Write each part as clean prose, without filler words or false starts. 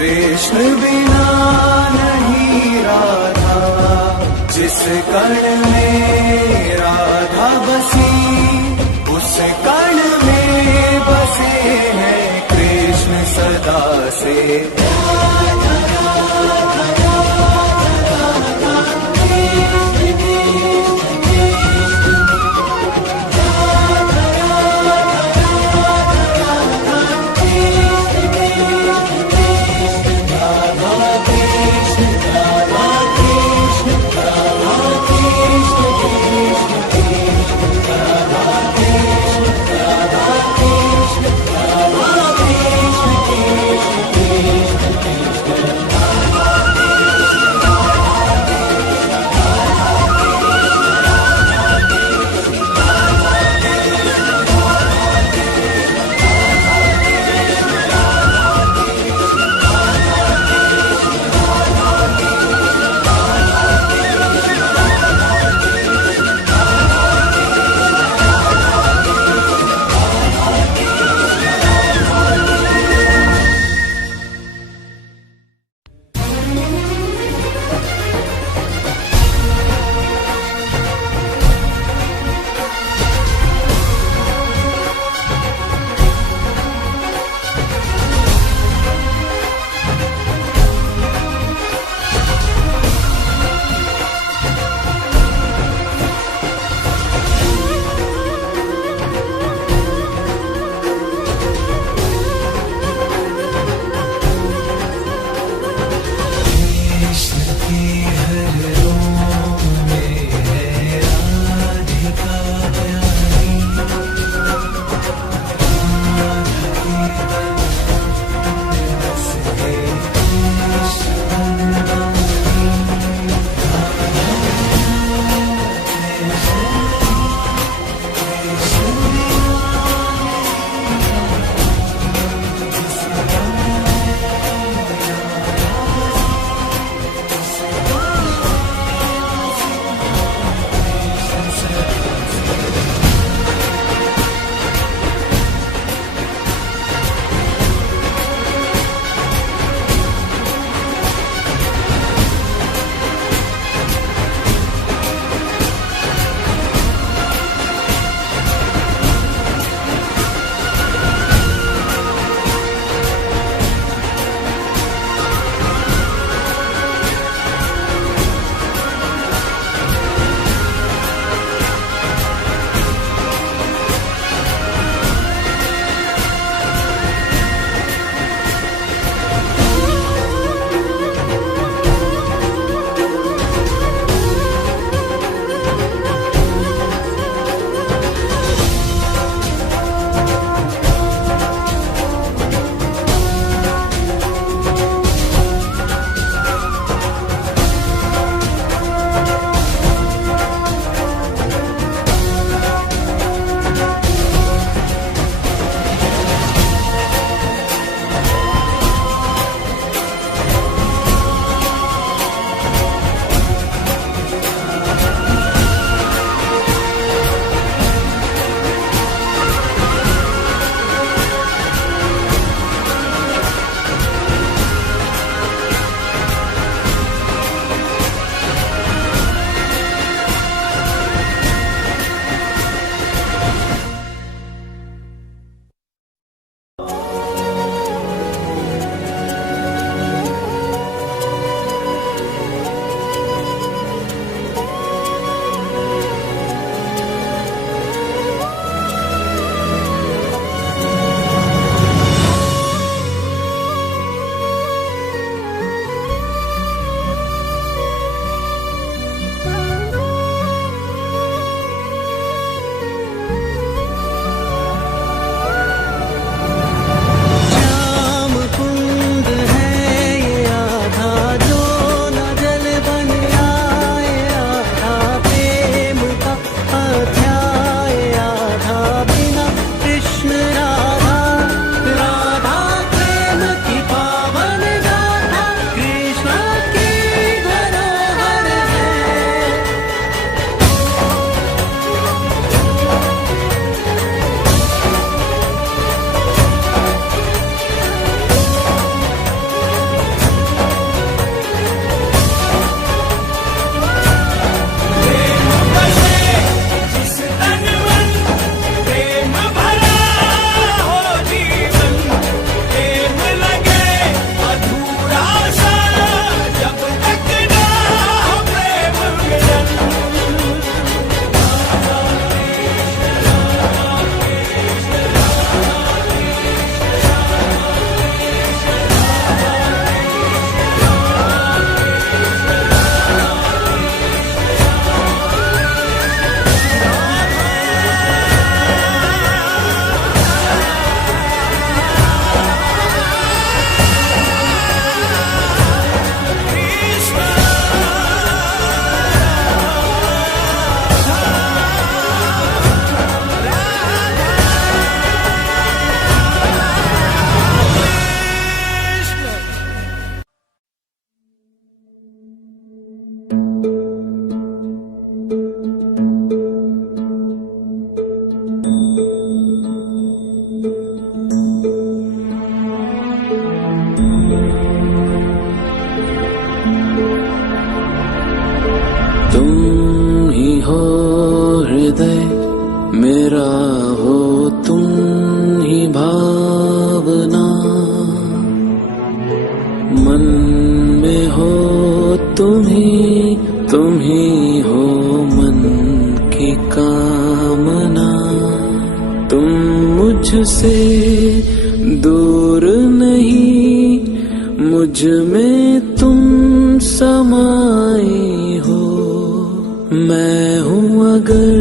कृष्ण बिना नहीं राधा, जिस कण में राधा बसी उस कण में बसे हैं कृष्ण सदा से। तुम ही हो मन की कामना। तुम मुझसे दूर नहीं, मुझ में तुम समाए हो। मैं हूँ अगर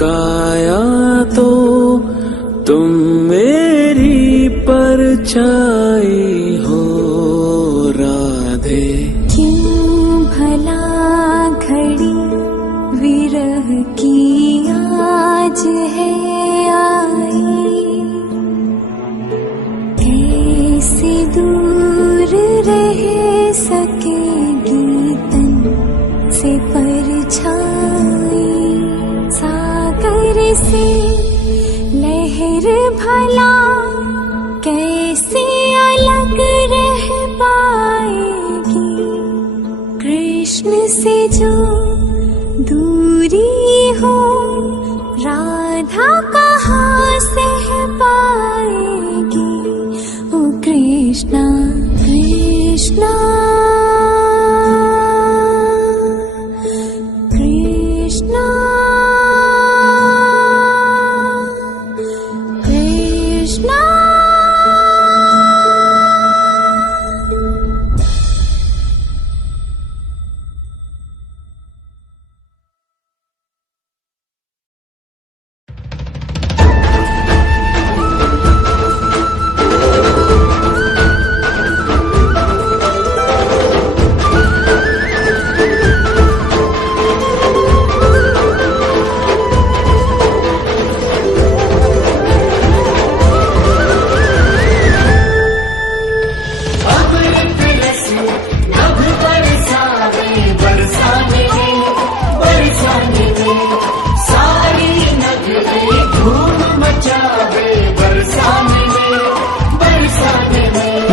काया तो तुम मेरी परछाई हो राधे। क्यों भला घड़ी विरह की आज है आई, कैसे दूर रह सकेगी तन से परछाई। सागर से लहर भला कैसे अलग रह पाएगी, कृष्ण से जो दूरी हो राधा कहाँ सह पाएगी। ओ कृष्णा कृष्णा कृष्णा कृष्णा।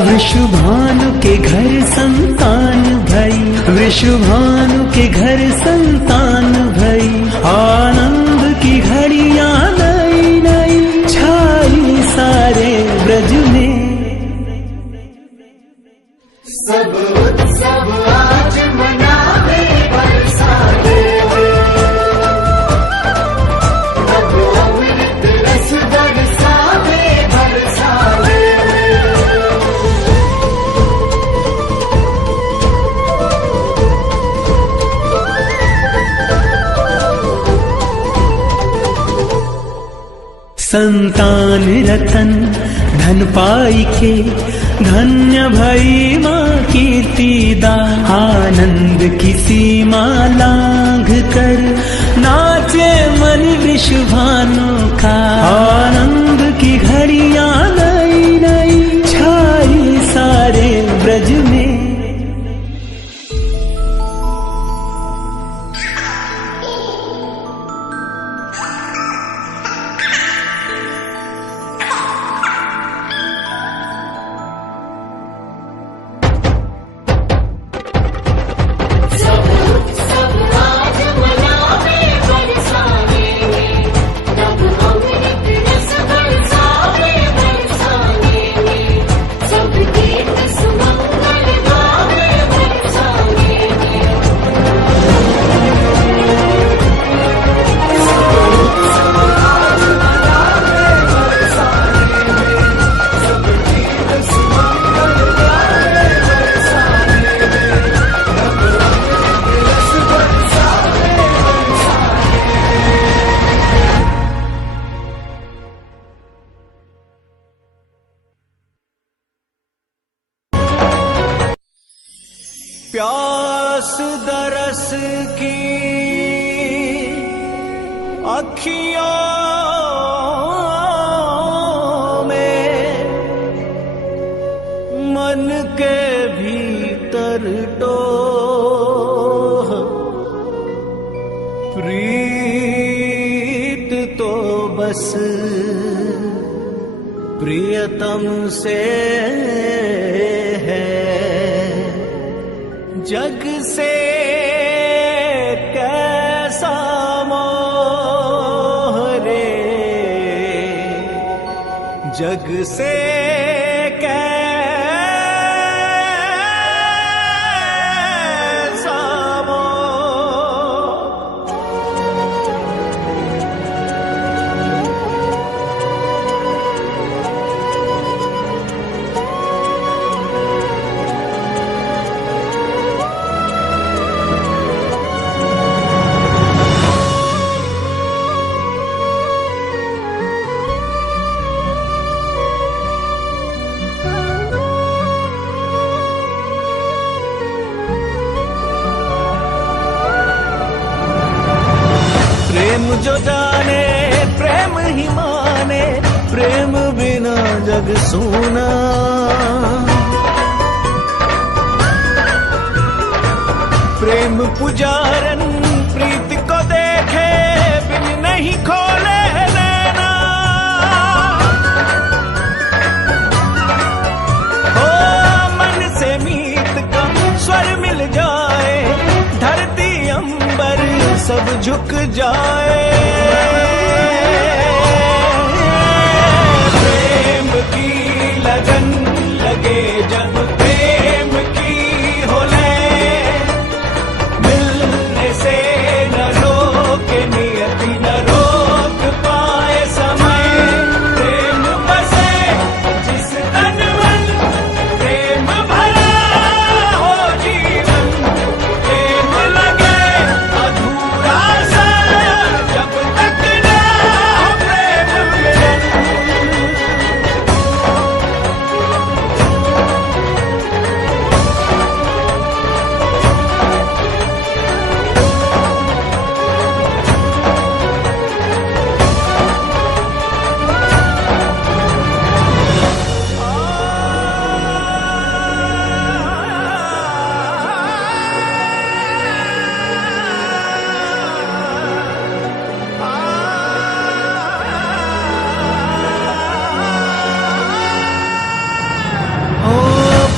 वृषभानु के घर संतान भई, वृषभानु के घर संतान भई। आनंद की घड़ियां नई नई छाई सारे ब्रज में। सब उत्सव आज मनावे बरसाने, अब अमृत रस बरसावे बरसाने। संतान रतन धन पाई के, धन्य भई माँ कीर्तिदा। आनंद की सीमा लांघ कर नाचे मन वृषभानु का। आनंद की घड़ियां नई नई छाई सारे ब्रज में। प्यास दरस की अखियों में, मन के भीतर टोह। प्रीत तो बस प्रियतम से है, जग से कैसा मोह रे, जग से जो जाने प्रेम ही माने, प्रेम बिना जग सूना। प्रेम पुजारन प्रीत को देखे बिन नहीं खोले नैना। हो मन से मीत का स्वर मिल जाए, धरती अंबर सब झुक जाए। प्रेम की लगन लगे जब प्रेम की हो ले, मिलने से न रोके नियति न रोक पाए समय। प्रेम बसे जिस तन मन, प्रेम भरा हो जीवन। प्रेम लगे अधूरा सा जब तक न हो प्रेम मिलन।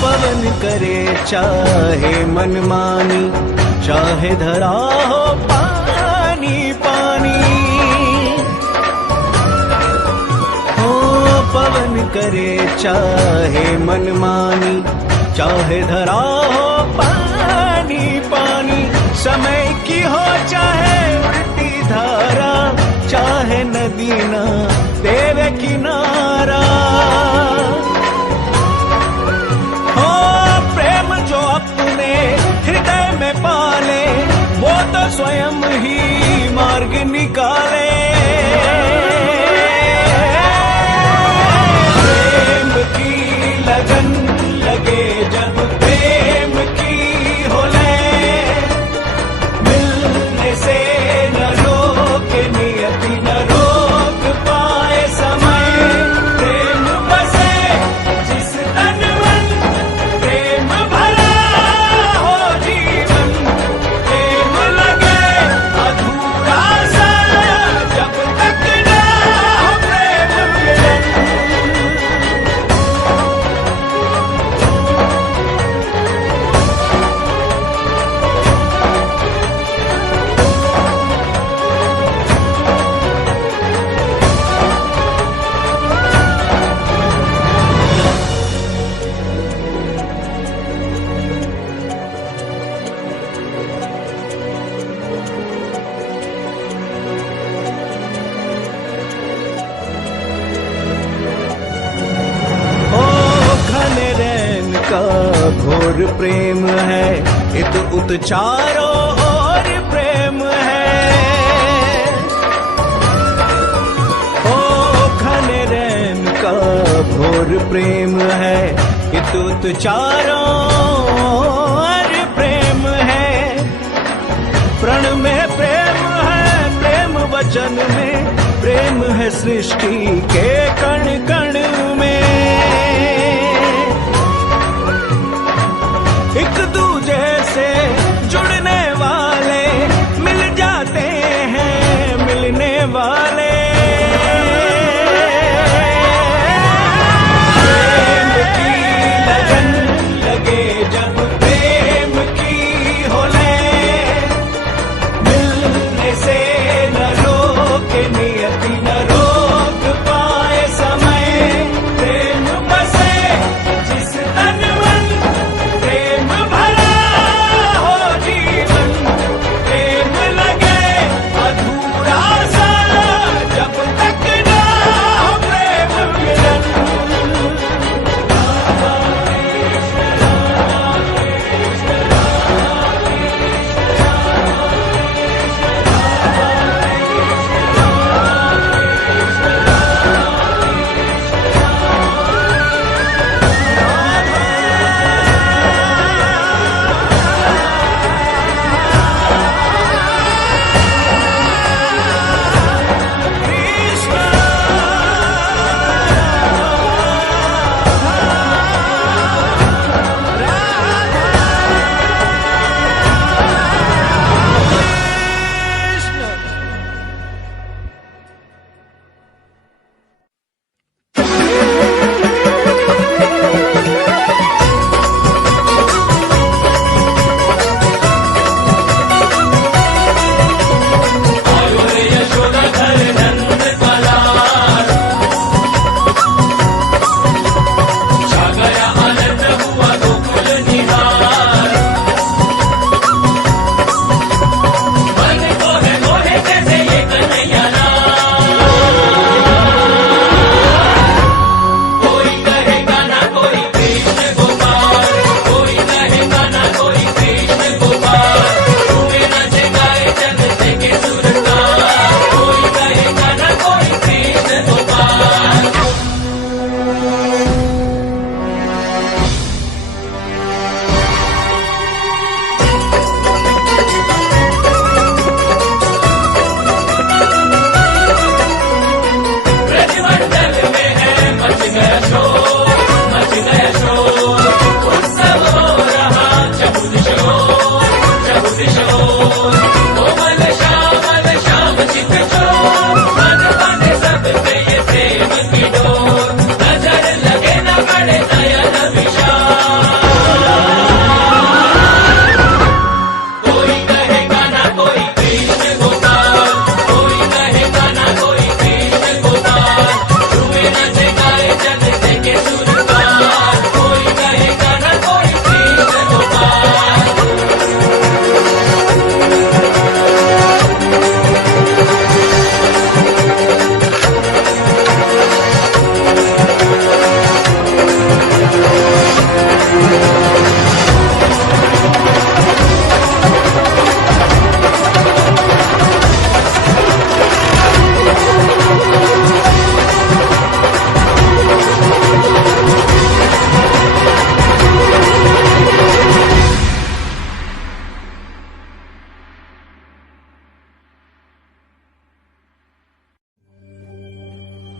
पवन करे चाहे मनमानी, चाहे धरा हो पानी पानी। हो पवन करे चाहे मनमानी, चाहे धरा हो पानी पानी। समय की हो चाहे उल्टी धारा, चाहे नदी ना देवे किनारा। हृदय में पाले वो तो स्वयं ही मार्ग निकाले। प्रेम की लगन लगे जब प्रेम की हो ले, मिलने से न रोके नियति न रोक पाए समय। प्रेम बसे जिस तन मन, प्रेम भरा हो जीवन। प्रेम लगे अधूरा सा जब तक न हो प्रेम मिलन। घने रैन का घोर प्रेम है, इत उत चारों ओर प्रेम है। ओ घने रैन का घोर प्रेम है, इत उत चारों ओर प्रेम है। प्रण में प्रेम है, प्रेम वचन में प्रेम है, सृष्टि के कण कण में। एक दूजे से जुड़ने वाले मिल जाते हैं, मिलने वाले। प्रेम की लगन लगे जब प्रेम की हो ले, मिलने से न रोके नियति न रोक पाए समय।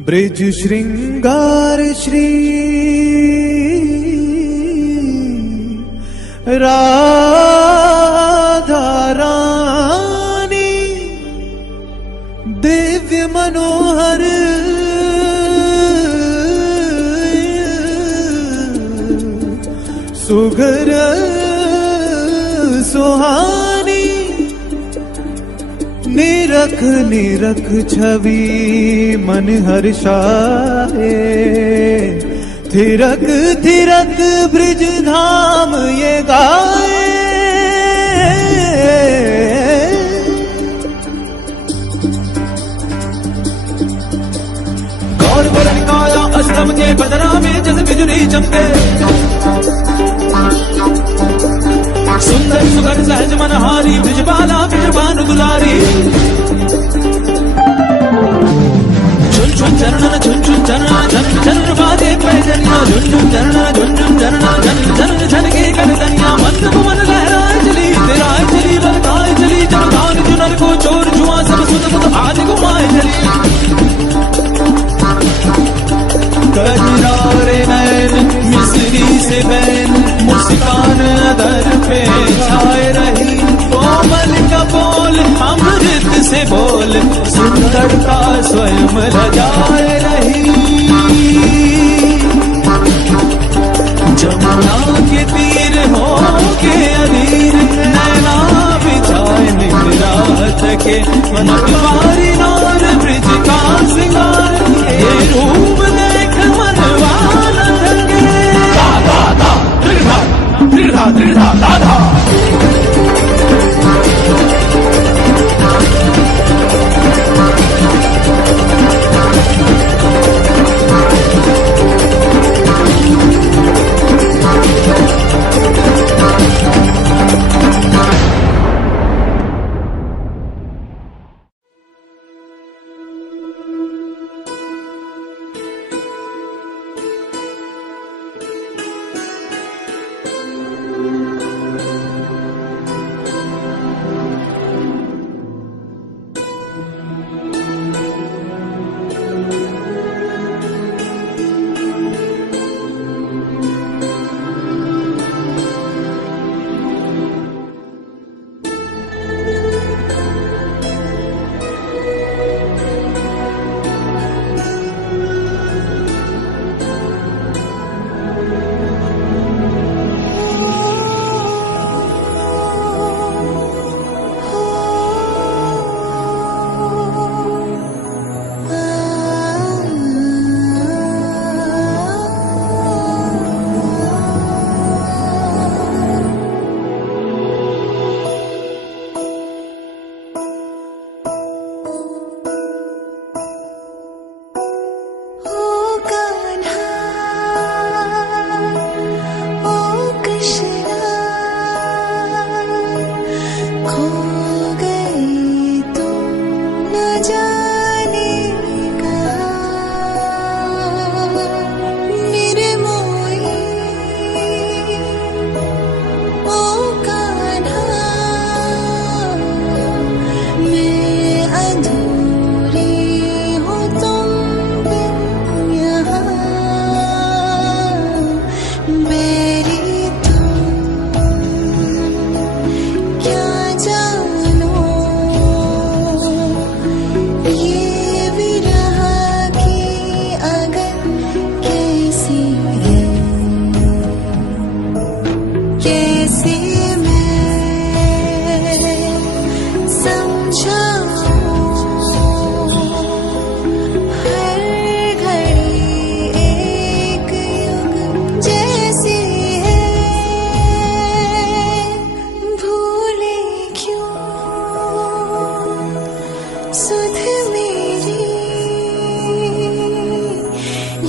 ब्रिज श्रृंगार श्री राधा रानी दिव्य मनोहर सुघर सुहानी निरख निरख छवि मन हर्षाए थिरक थिरक ब्रिज धाम ये गाए गौर वरण काया अष्टम के बदरा में जैसे बिजली चमके सुंदर सुगर सहज मनहारी ब्रिजबाला ब्रिजबान दुलारी झुन झुन झरना झुन झुन झरना झन झन बाजे पैजनिया झुन झुन झरना झुन झुन झरना झन झन झन के करदनिया मन मन लहराए चली तेराए चली बरताए चली जब कान चुनर को चोर जुआ सब सुध बुध आज घुमाए चली कजरारे नैन मिस्री से बैन मुस्कान अदर पे छाए रही कोमल का बोल अमृत से बोल सुंदरता स्वयं लजाए रही जमुना के तीर हो के अधीर नैना बिछाए निरात के मन कुमारी नार ब्रिज का सिंगार ये रूप देख मनवान थके दादा दृढ़ा दृढ़ा दृढ़ा दादा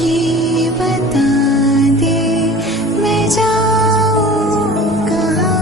ये बता दे मैं जाऊँ कहाँ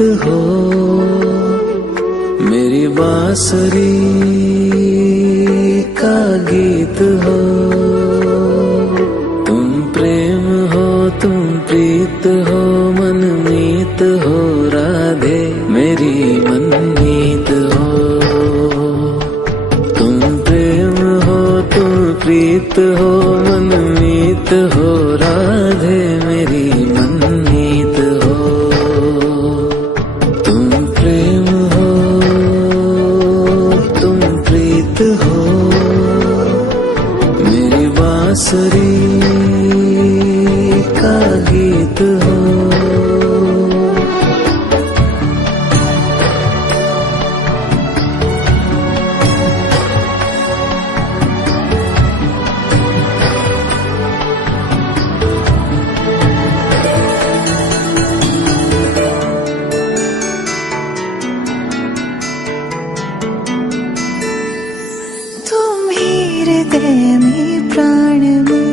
हो, मेरी बांसुरी का गीत हो। तुम प्रेम हो, तुम प्रीत हो, मनमीत हो राधे मेरी मनमीत हो। तुम प्रेम हो, तुम प्रीत हो, मनमीत हो राधे मेरी मनमीत हो। तुम प्रेम हो, तुम प्रीत हो, मेरी बांसुरी का गीत हो। तुम ही हृदय में प्राण में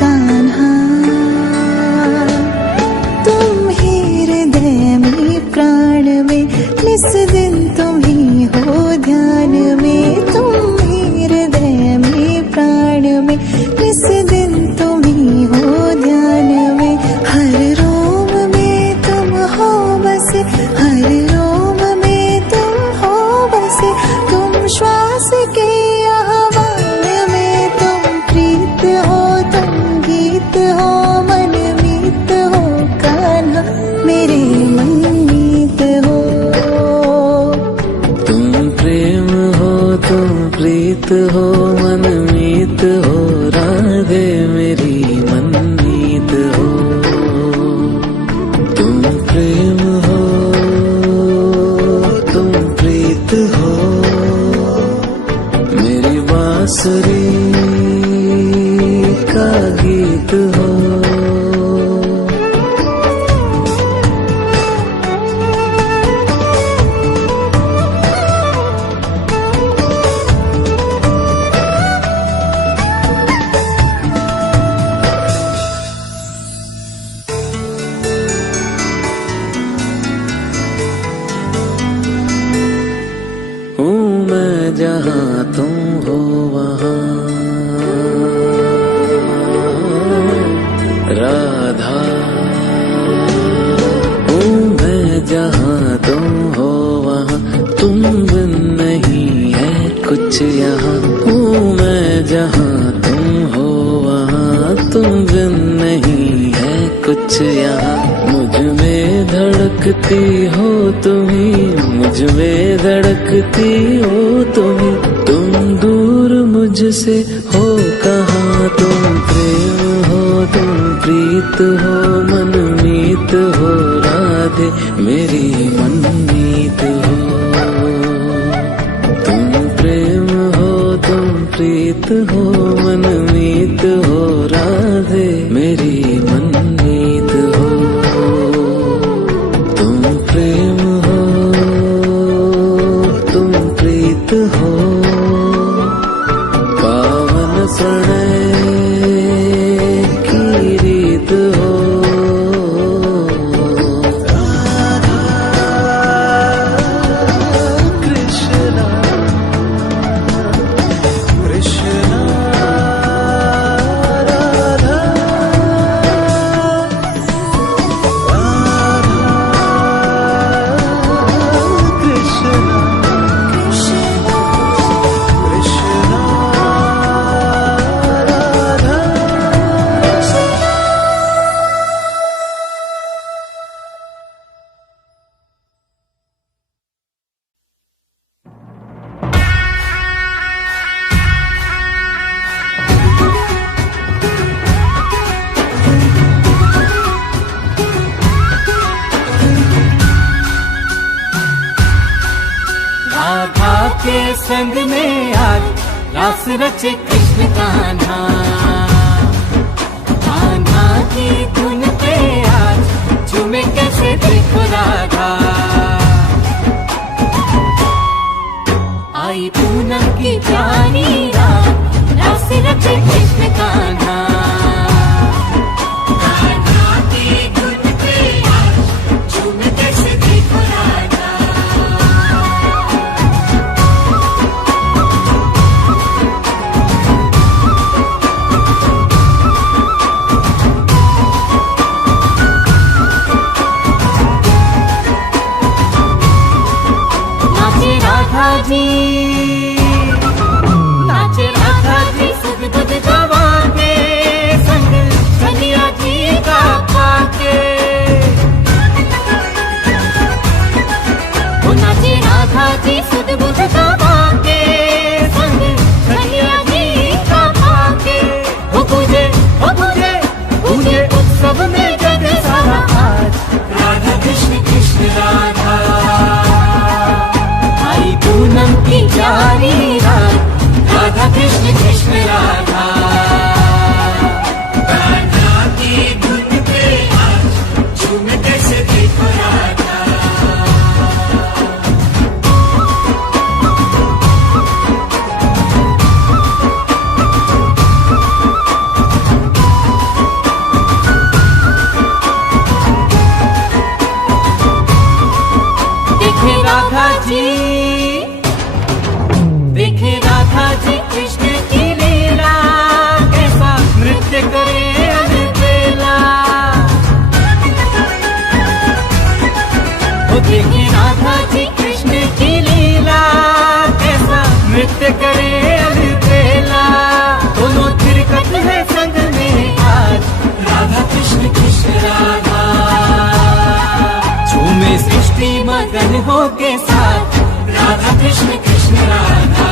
कान्हा, तुम ही हृदय में प्राण में, निस दिन तुम ही हो ध्यान में। तुम ही हृदय में प्राण में, निस दिन तुम ही हो ध्यान में। हर रोम में तुम हो बसे, हर रोम में तुम हो बसे। तुम श्वास के आह्वान में, तुम प्रीत हो, तुम गीत हो, मनमीत हो कान्हा मेरे मनमीत हो। तुम प्रेम हो, तुम प्रीत हो, मनमीत हो राधे मेरी मनमीत हो। तुम प्रेम हो, तुम प्रीत हो, मेरी बांसुरी का गीत हो। हूँ मैं जहाँ तुम हो वहाँ राधा। हूँ मैं जहाँ तुम हो वहाँ, तुम बिन नहीं है कुछ यहाँ। हूँ मैं जहाँ तुम हो वहाँ, तुम बिन नहीं है कुछ यहाँ। मुझ में धड़कती हो तुम्ही, मुझ में धड़कती हो तुम्ही। तुम दूर मुझसे हो कहाँ, तुम प्रेम हो, तुम प्रीत हो, मनमीत हो राधे मेरी मनमीत हो। तुम प्रेम हो, तुम प्रीत हो, मनमीत हो राधे मेरी मनमीत हो। तुम प्रेम हो, तुम प्रीत हो, पावन प्रणय की रीत हो। कृष्णा कृष्णा राधा कृष्णा कृष्णा राधा। राधा के संग में आज रास रचे कृष्ण कान्हा। कान्हा की धुन पे आज झूमे कैसे देखो राधा। आई पूनम की जानी रात, रास रचे कृष्ण कान्हा। कान्हा की जी, नाचे राधा जी सुध बुध गवा के संग कन्हैया जी का पाके। वो नाचे राधा जी सुध बुध गवा के संग कन्हैया जी का पाके। वो पूजे पूजे उत्सव में जग सारा आज राधा कृष्ण कृष्ण राधा। आई पूनम की प्यारी रात राधा कृष्ण कृष्ण राधा। कान्हा की धुन पे आज झूमते से देखो राधा। देखे राधा जी कृष्ण की लीला, कैसा नृत्य करे अलबेला। वो देखे राधा जी कृष्ण की लीला, कैसा नृत्य करे अलबेला। दोनों थिरकत है संग में आज राधा कृष्ण कृष्ण राधा। झूमे सृष्टि मगन हो के साथ राधा कृष्ण कृष्ण राधा।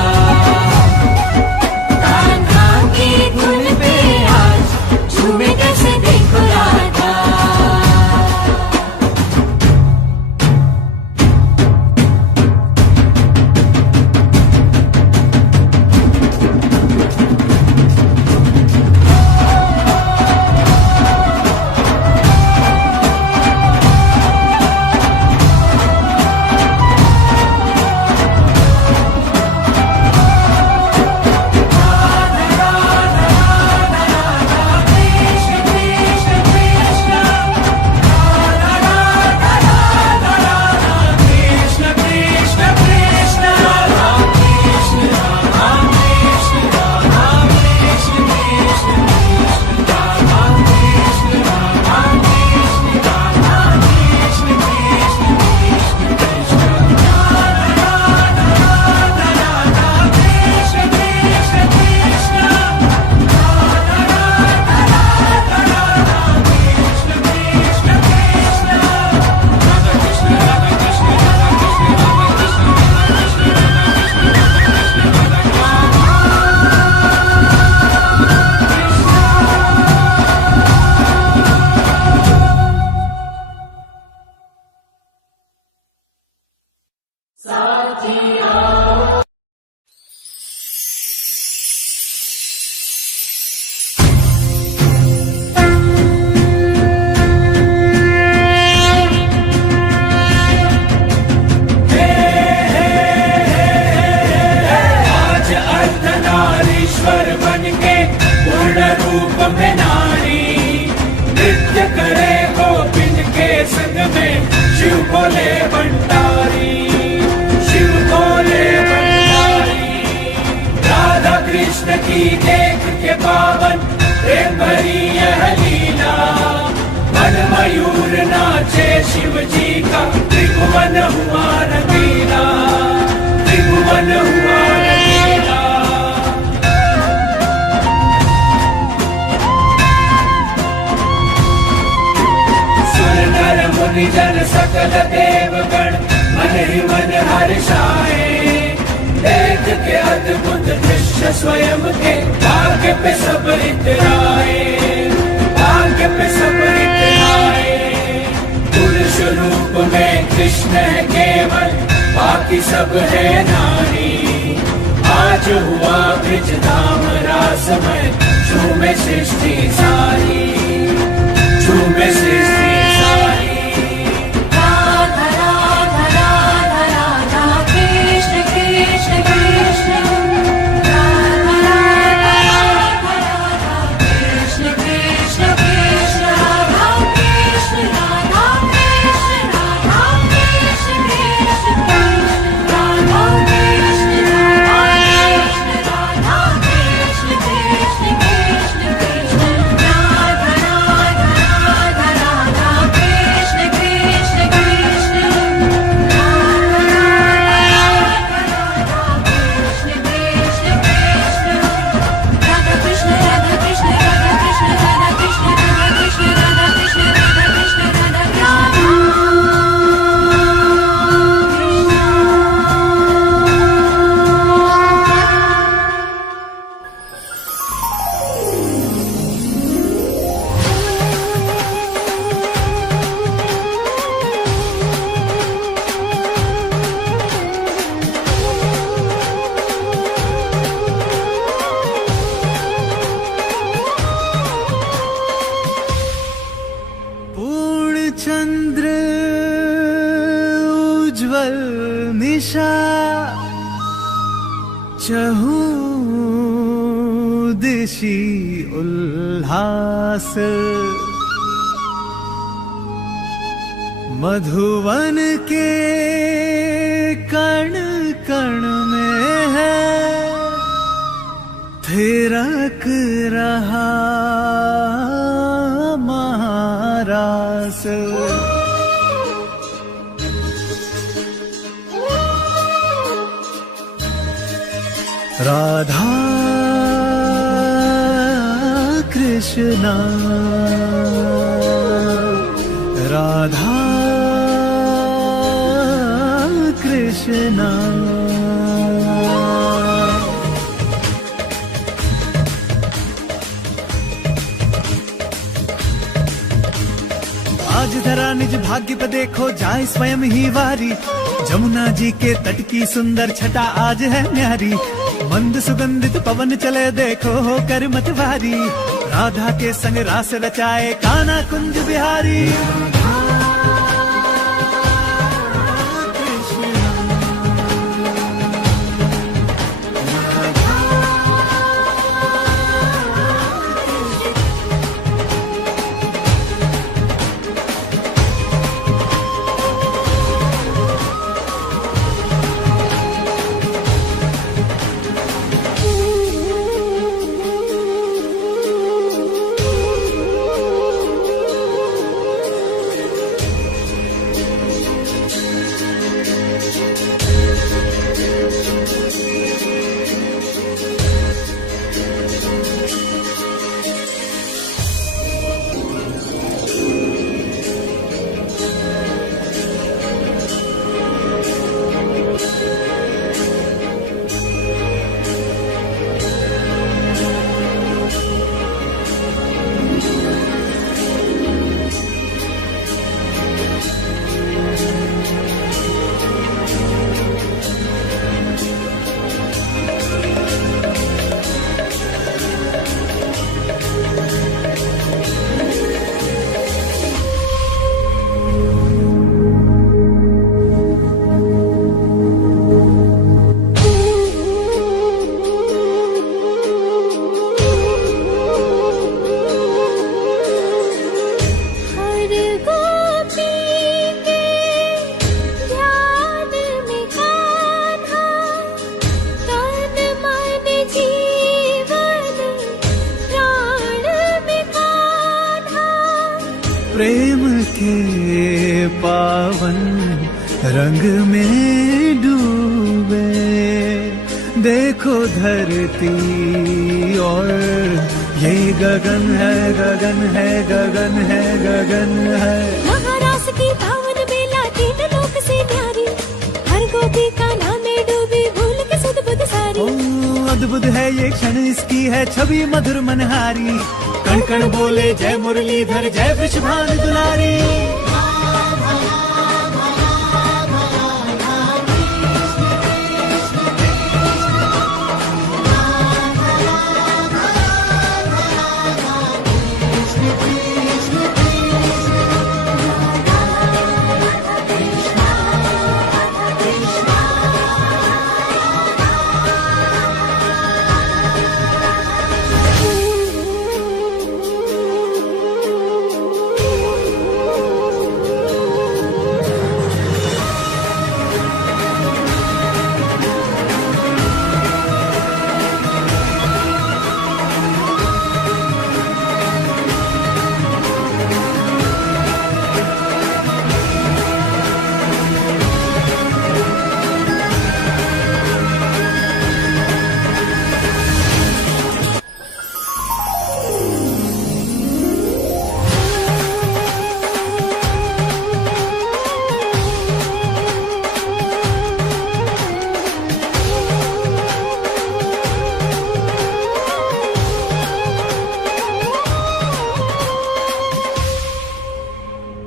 कान्हा की धुन पे आज झूमे कैसे देखो राधा। जन सकल देवगण मन ही मन हर्षाए। देख के अद्भुत दृश्य स्वयं के भाग्य पे सब इतराए, भाग्य पे सब इतराए। पुरुष रूप में कृष्ण है केवल, बाकी सब है नारी। आज हुआ ब्रिज धाम रासमय, झूमे सृष्टि सारी, झूमे सृष्टि सारी। चहुदिशी उल्लास मधुवन के कण कण में है थिरक रहा महारास। राधा कृष्णा राधा कृष्णा। आज धरा निज भाग्य पे देखो जाए स्वयं ही वारी। जमुना जी के तट की सुंदर छटा आज है न्यारी। मंद सुगंधित पवन चले देखो हो कर मतवारी। राधा के संग रास रचाए कान्हा कुंज बिहारी। प्रेम के पावन रंग में डूबे देखो धरती और ये गगन है गगन है गगन है गगन है। महारास की पावन बेला तीन लोक से न्यारी। हर गोपी का नाम में डूबी भूल के सुध बुध सारी। ओ अद्भुत है ये क्षण इसकी है छवि मधुर मनहारी। कण कण बोले जय मुरलीधर जय वृषभानु दुलारी।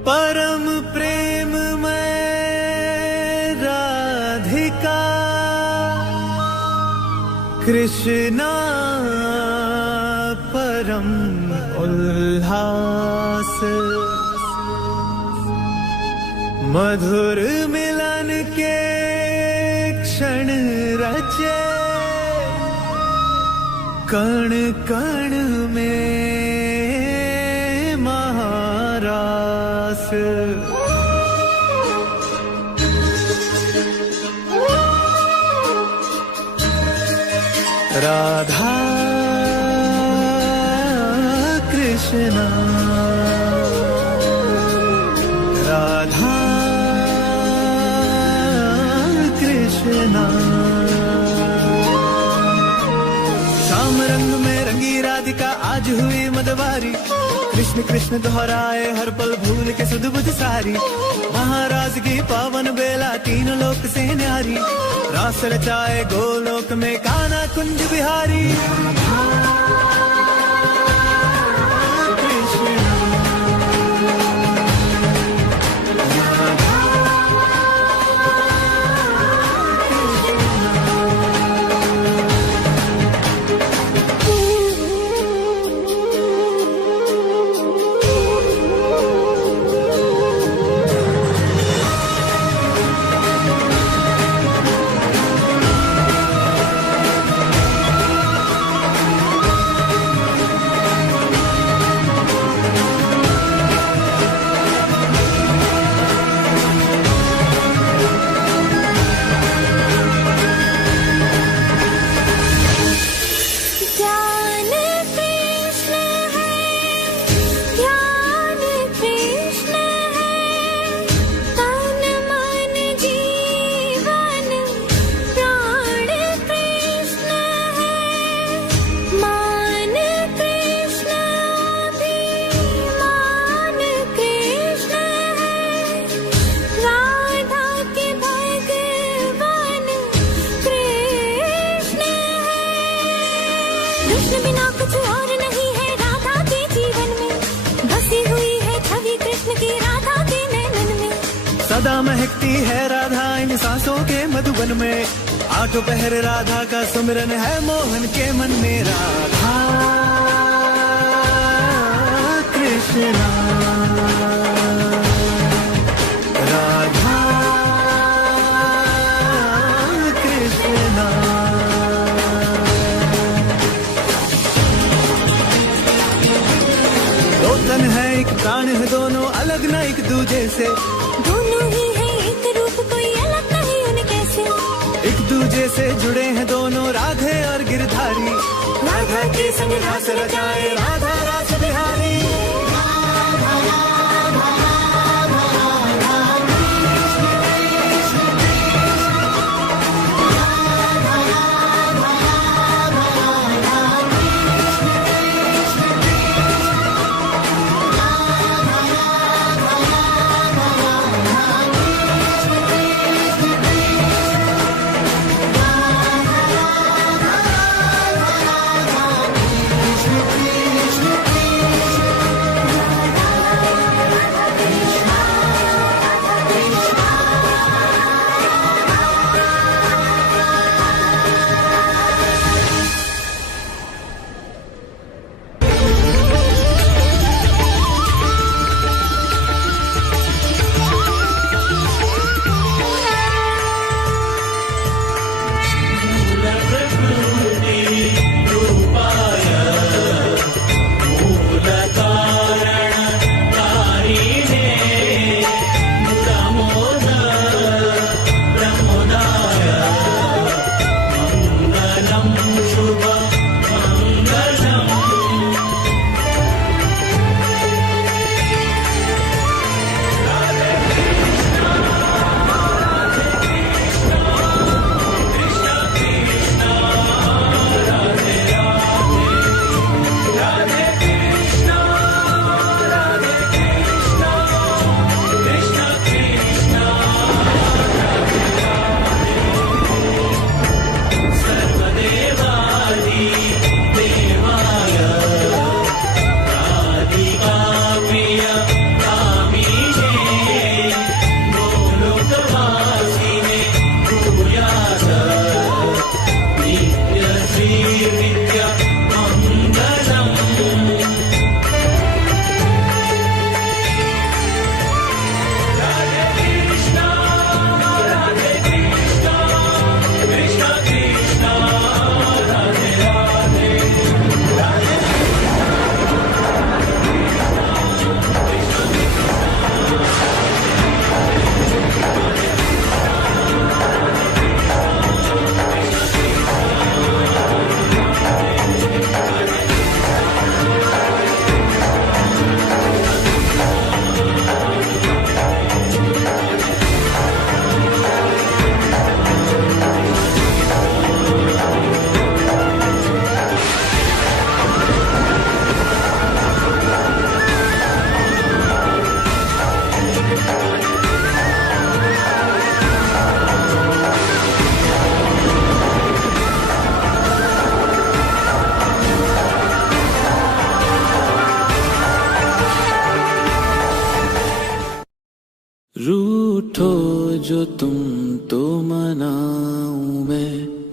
परम प्रेम में राधिका कृष्णा परम उल्लास। मधुर मिलन के क्षण रचे कण कण में महारास, राधा कृष्णा, राधा कृष्णा। श्याम रंग में रंगी राधिका आज हुई मदवारी, कृष्ण कृष्ण दोहराए हर पल भूल के सुध बुध सारी। महाराज की पावन बेला तीनों लोक से न्यारी, रास रचाए गोलोक में कान्हा कुंज बिहारी। सदा महकती है राधा इन सांसों के मधुबन में, आठों पहर राधा का सुमिरन है मोहन के मन में। राधा कृष्णा, राधा कृष्णा। दो तन है एक प्राण है दोनों अलग न एक दूजे से, दोनों ही है एक रूप कोई अलग नहीं उनके से। एक दूजे से जुड़े हैं दोनों राधे और गिरधारी, राधा के संग रास रचाए राधा रास बिहारी।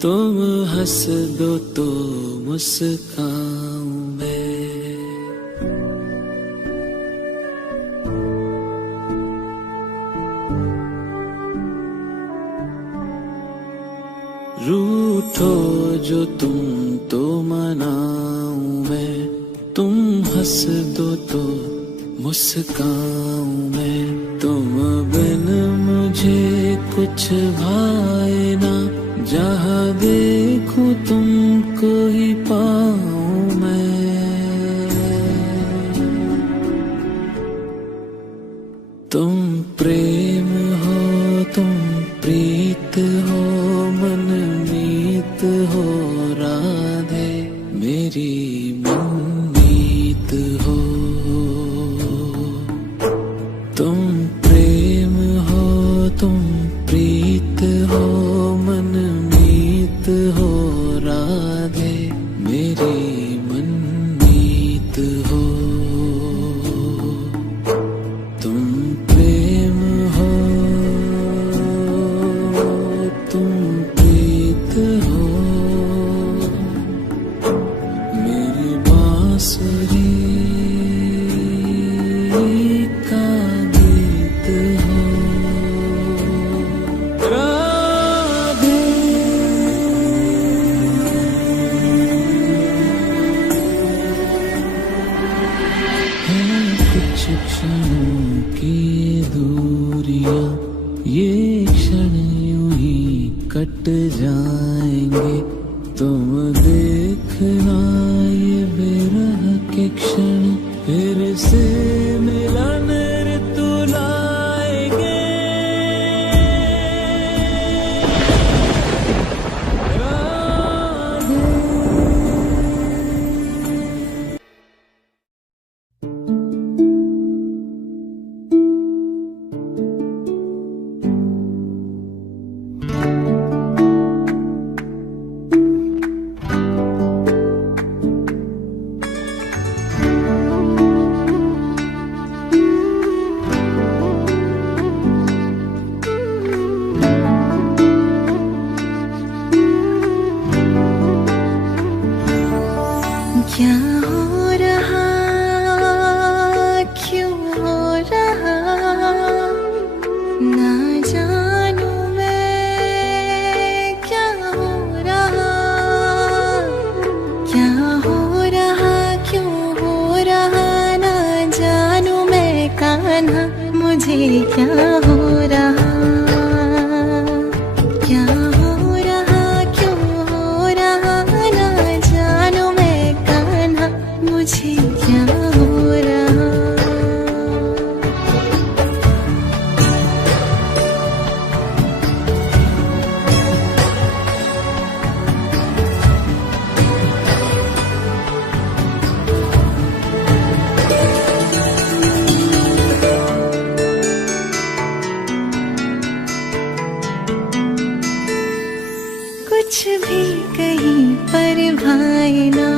तुम हंस दो तो मुस्काऊं मैं। रूठो जो तुम तो मनाऊं मैं। तुम हंस दो तो मुस्काऊं मैं। तुम बिन मुझे कुछ भाए ना, जहाँ देखूं तुमको ही पाऊं मैं। तुम प्रेम हो, तुम प्रीत हो, मनमीत हो राधे, मेरी मनमीत हो। तुम प्रेम हो, तुम प्रीत हो, मनमीत हो राधे, मेरी मनमीत हो। तुम प्रेम हो, तुम प्रीत हो, मेरी बांसुरी का गीत हो राधे। हैं कुछ क्षणों की दूरियां, ये क्षण यूं ही कट जाएंगे। तुम देखना ये विरह के क्षण फिर से मिलन ऋतु लाएंगे। राधे। क्या हो रहा, क्यों हो रहा, ना जानू मैं क्या हो रहा। क्या हो रहा, क्यों हो रहा, ना जानू मैं कान्हा, मुझे क्या हो रहा। क्या हो रहा, क्यों हो रहा, ना जानू मैं कान्हा, मुझे क्या हो रहा। कुछ भी कहीं पर भाई ना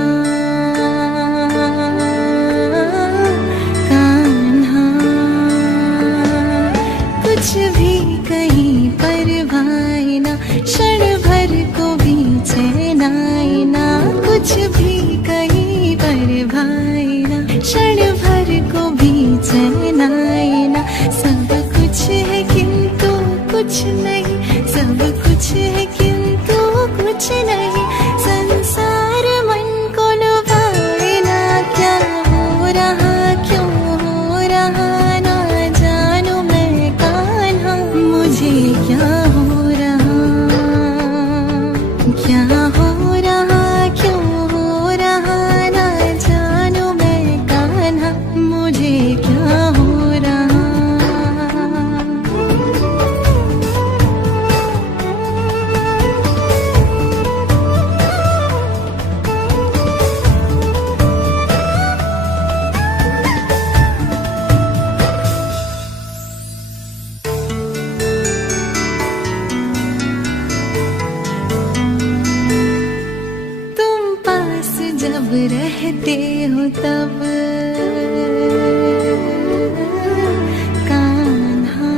कान्हा, कुछ भी कहीं पर भाई ना, क्षण भर को भी चैन आए ना। कुछ भी कहीं पर भाई ना, क्षण भर को भी चैन आए ना। सब कुछ है किंतु कुछ नहीं, सब कुछ है किंतु कुछ नहीं। संसार मन को लुभाए ना, क्या हो रहा, क्यों हो रहा, ना जानू मैं कान्हा, मुझे क्या हो रहा। क्या हो रहा, क्यों हो रहा, ना जानू मैं कान्हा, मुझे क्या हो रहा। जब रहते हो तब कान्हा,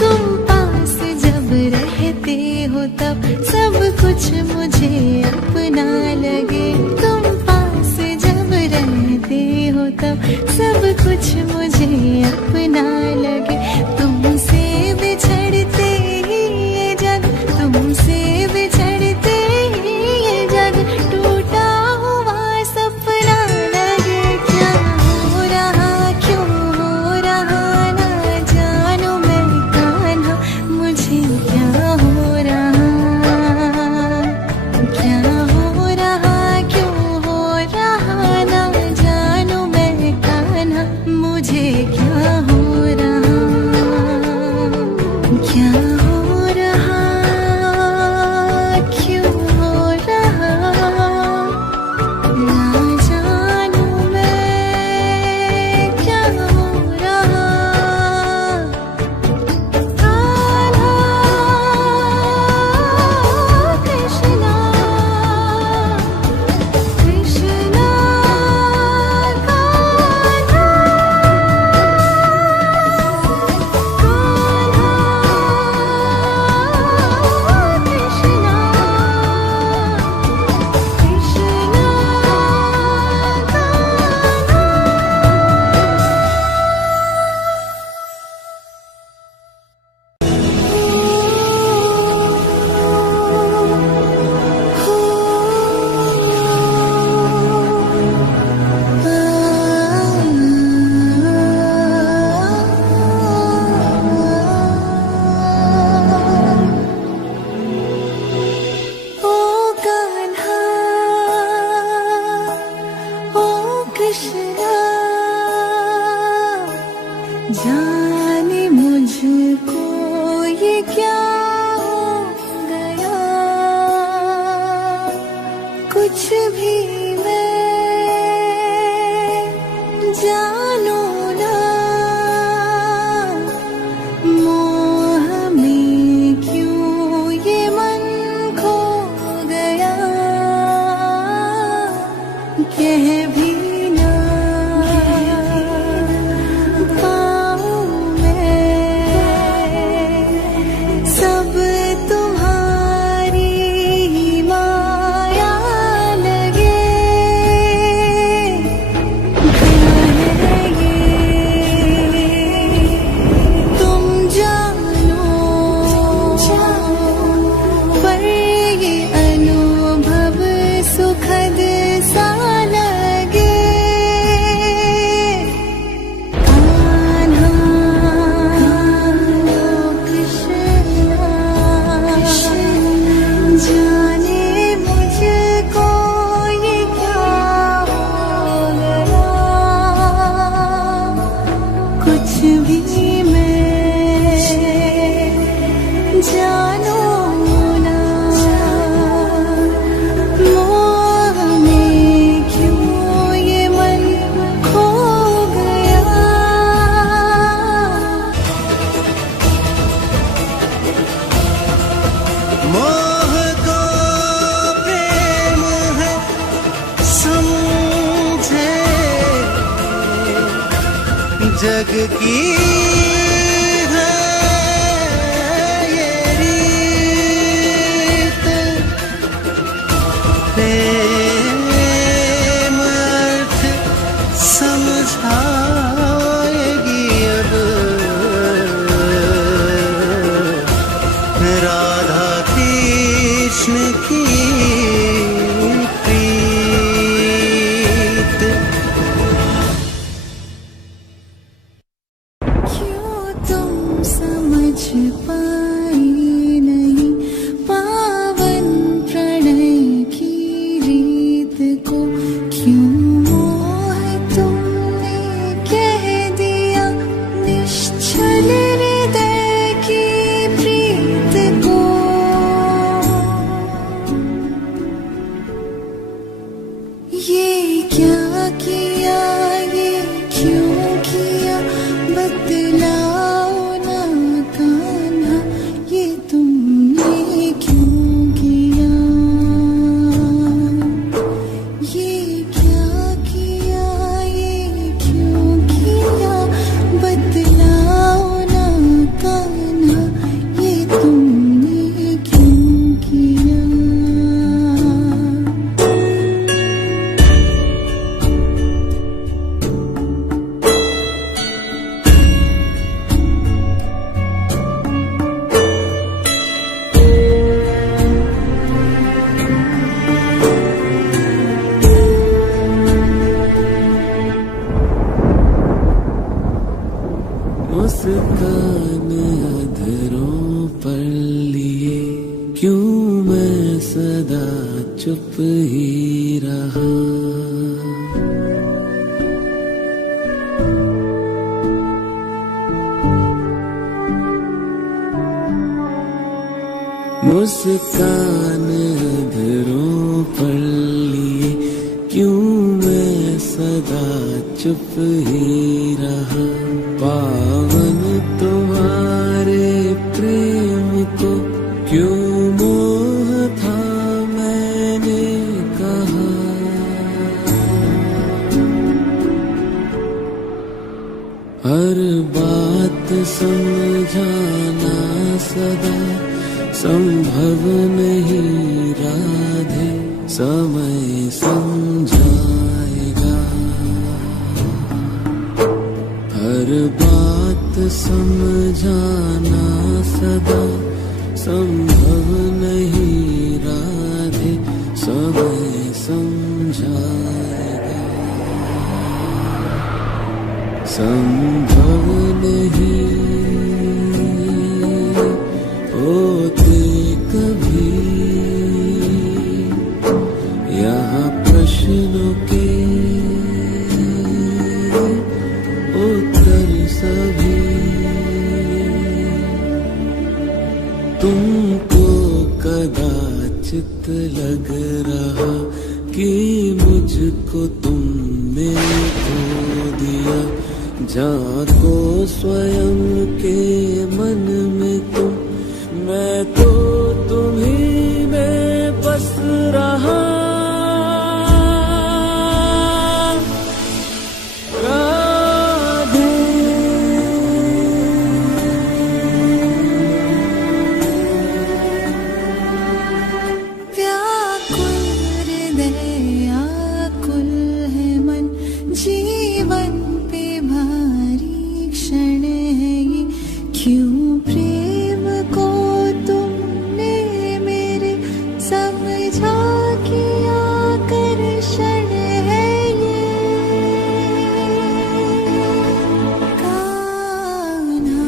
तुम पास जब रहते हो तब सब कुछ मुझे अपना लगे। तुम पास जब रहते हो तब सब कुछ मुझे अपना लगे। तुमसे बिछड़ते ही ये जग, तुमसे बिछड़ते ही ये जग टूटा हुआ सपना लगे। क्या हो रहा क्यों हो रहा ना जानू मैं कान्हा, मुझे क्या हो रहा, क्या हो रहा क्यों हो रहा ना जानू मैं कान्हा, मुझे क्या हो रहा, क्या हो रहा क्यों हो रहा ना जानू मैं क्या हो रहा। कान्हा कृष्णा कृष्णा कान्हा ओ कान्हा ओ कृष्णा, जाने मुझको ये क्या हो गया, कुछ भी मैं जानू ना, मोह में क्यों ये मन खो गया, कह भी ना पाऊं मैं, सब तुम्हारी ही माया लगे। क्या है ये तुम जानो, पर ये अनुभव सुखद सा लगे। कान्हा कृष्णा, जाने मुझको ये क्या हो गया, कुछ भी मैं जानू ना, मोह में क्यों ये मन खो गया। मोह को प्रेम है समझे, जग की है ये रीत, प्रेम अर्थ समझाएगी अब राधा कृष्ण की प्रीत। क्यों तुम समझ पाई नहीं पावन प्रणय की रीत को, क्यों मोह तुमने कह दिया निश्चल हृदय की प्रीत को। सदा चुप ही रहा। मुस्कान अधरों पर लिए क्यों मैं सदा चुप ही रहा। पावन तुम्हारे प्रेम को क्यों मोह था मैंने कहा। हर बात समझाना सदा संभव नहीं राधे, समय समझाएगा। हर बात समझाना सदा संभव नहीं राधे, समय समझाएगा। संभव नहीं होते कभी यहाँ प्रश्नों के उत्तर सभी। तुमको कदाचित लग रहा कि मुझको तुमने खो दिया। झांको स्वयं के मन में तुम, मैं तो तुम्हीं में बस रहा। राधे व्याकुल हृदय आकुल है मन, जीवन पे भारी क्षण है ये। क्यों प्रेम को तुमने मेरे समझा किया आकर्षण है ये। कान्हा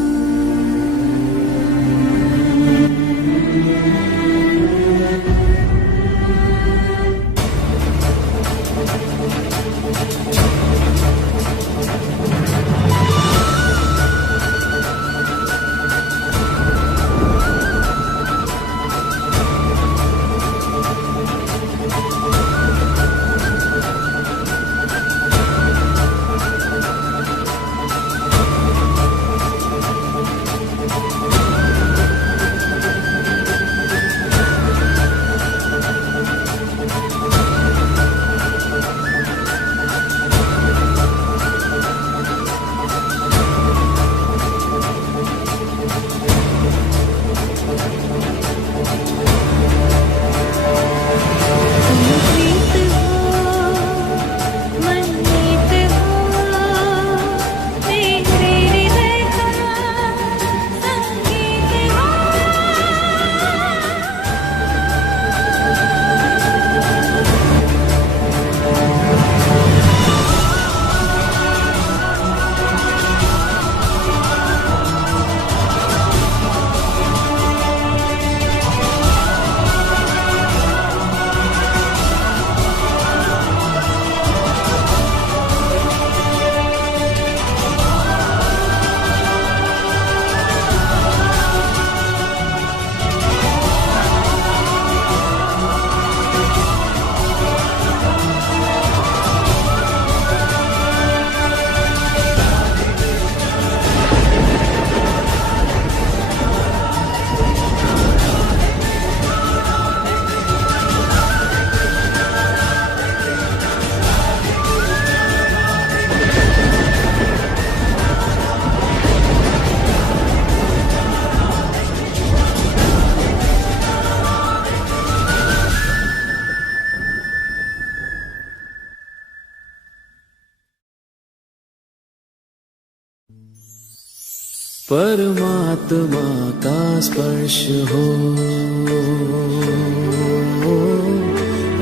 परमात्मा का स्पर्श हो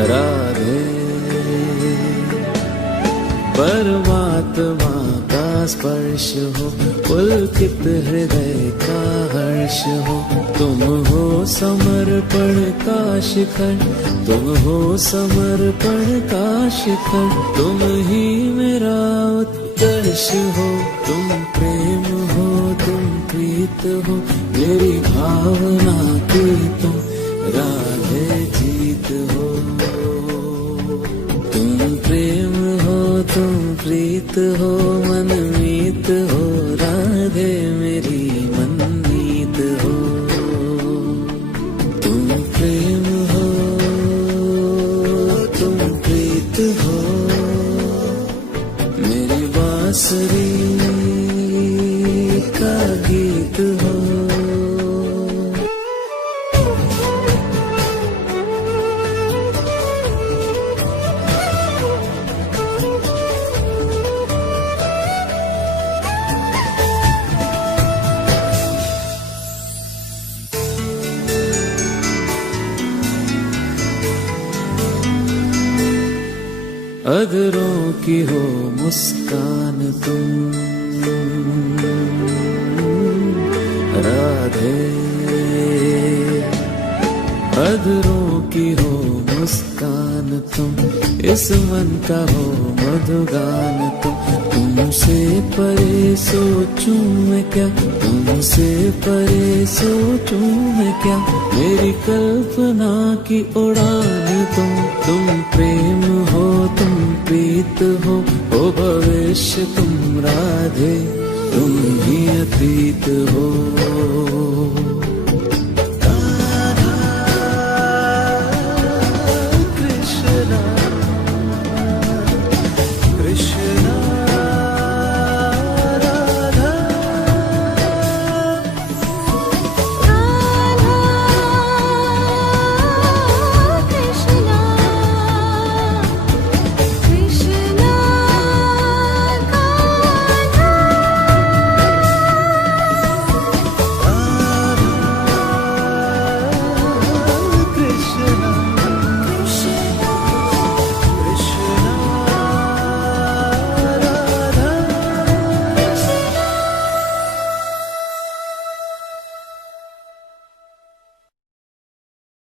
राधे, परमात्मा का स्पर्श हो पुलकित हृदय का हर्ष हो। तुम हो समर्पण का शिखर, तुम हो समर्पण का शिखर, तुम ही मेरा उत्कर्ष हो। तुम प्रेम हो, तुम प्रीत हो, मेरी भावना की तुम राधे जीत हो। तुम प्रेम हो, तुम प्रीत हो, मनमीत हो, राधे मेरी मनमीत हो। तुम प्रेम हो, तुम प्रीत हो, मेरी बांसुरी का गीत हो। अधरों की हो मुस्कान तुम राधे, अधरों की हो मुस्कान तुम, इस मन का हो मधुगान तुम। तुमसे परे सोचूं मैं क्या, तुमसे परे सोचूं मैं क्या, मेरी कल्पना की उड़ान तुम प्रेम हो, तुम प्रीत हो, ओ भविष्य तुम राधे, तुम ही अतीत हो।